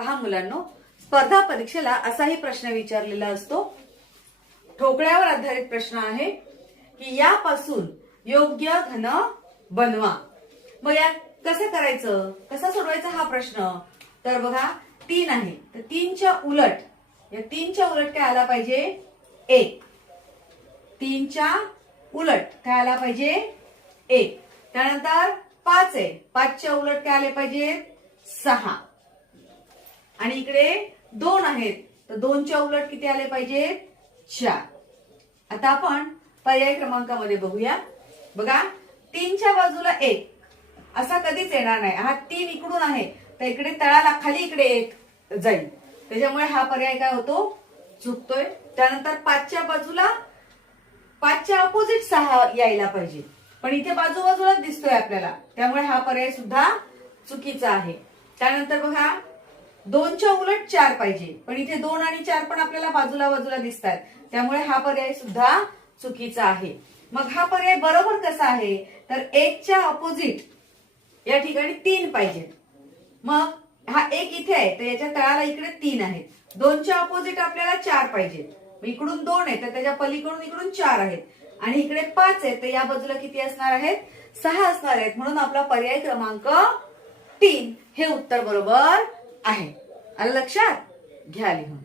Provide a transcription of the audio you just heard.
पहा मुलांनो, स्पर्धा परीक्षेला असाही प्रश्न विचारलेला असतो. ठोकळ्यावर आधारित प्रश्न आहे की यापासून योग्य घन बनवा. मग या कसं करायचं, कसा सोडवायचा हा प्रश्न? तर बघा 3 आहे, तर 3च्या उलट, या 3च्या उलट काय आला पाहिजे? 1. 3च्या उलट काय आला पाहिजे? 1. त्यानंतर 5 आहे, 5च्या उलट काय आले पाहिजे? 6. आणि इकडे 2 आहेत, तर 2च्या उलट किती आले पाहिजेत? 4. आता आपण पर्याय क्रमांकामध्ये बघूया. बघा 3च्या बाजूला 1 असा कधीच येणार नाही. हा 3 इकडून आहे, तर इकडे तळाला खाली इकडे 1 जाईल, त्याच्यामुळे हा पर्याय काय होतो? चुकतोय. त्यानंतर 5च्या बाजूला 5च्या अपोजिट 6 यायला पाहिजे, पण इथे बाजूबाजूला दिसतोय आपल्याला, त्यामुळे हा पर्याय सुद्धा चुकीचा आहे. त्यानंतर बघा 2च्या उलट 4 पाहिजे, पण इथे 2 आणि 4 पण आपल्याला बाजूला बाजूला दिसतात, त्यामुळे हा पर्याय सुद्धा चुकीचा आहे. मग हा पर्याय बरोबर कसा आहे? तर 1च्या अपोजिट या ठिकाणी 3 पाहिजे. मग हा 1 इथे आहे, तर याच्या तळाला इकडे 3 आहेत. 2च्या अपोजिट आपल्याला 4 पाहिजे, इकडून 2 आहे, तर त्याच्या पलीकडून इकडून 4 आहेत, आणि इकडे 5 आहे, तर या बाजूला किती असणार आहेत? 6 असणार आहेत. म्हणून आपला पर्याय क्रमांक 3 हे उत्तर बरोबर आहे. आलं लक्षात? घ्या लिहून.